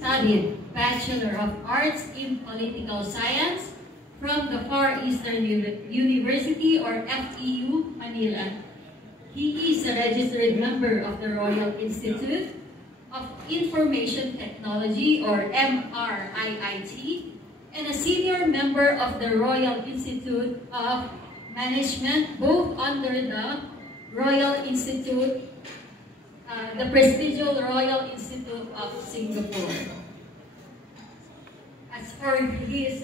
studied Bachelor of Arts in Political Science from the Far Eastern University or FEU, Manila. He is a registered member of the Royal Institute of Information Technology or MRIIT and a senior member of the Royal Institute of Management, both under the Royal Institute, the prestigious Royal Institute of Singapore. As for his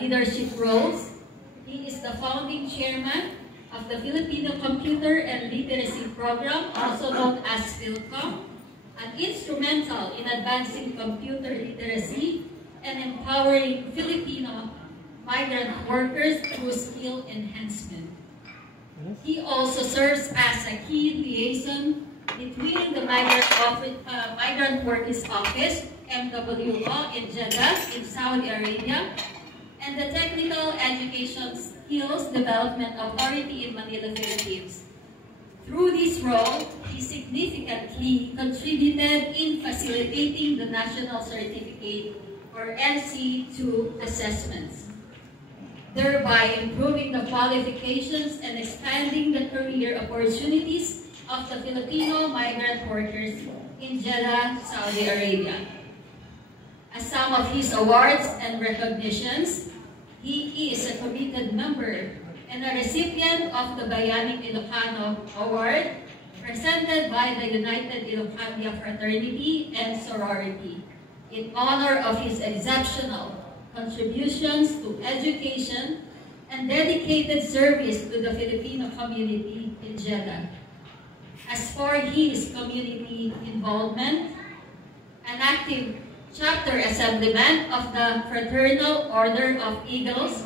leadership roles, he is the founding chairman of the Filipino Computer and Literacy Program, also known as PhilCom, and instrumental in advancing computer literacy and empowering Filipino migrant workers through skill enhancement. He also serves as a key liaison between the Migrant Workers Office, MWO, in Jeddah, in Saudi Arabia, and the Technical Education Skills Development Authority in Manila, Philippines. Through this role, he significantly contributed in facilitating the National Certificate or NC2 assessments, thereby improving the qualifications and expanding the career opportunities of the Filipino migrant workers in Jeddah, Saudi Arabia. As some of his awards and recognitions, he is a committed member and a recipient of the Bayaning Ilocano Award presented by the United Ilocania Fraternity and Sorority in honor of his exceptional contributions to education and dedicated service to the Filipino community in Jeddah. As for his community involvement, an active chapter assemblyman of the Fraternal Order of Eagles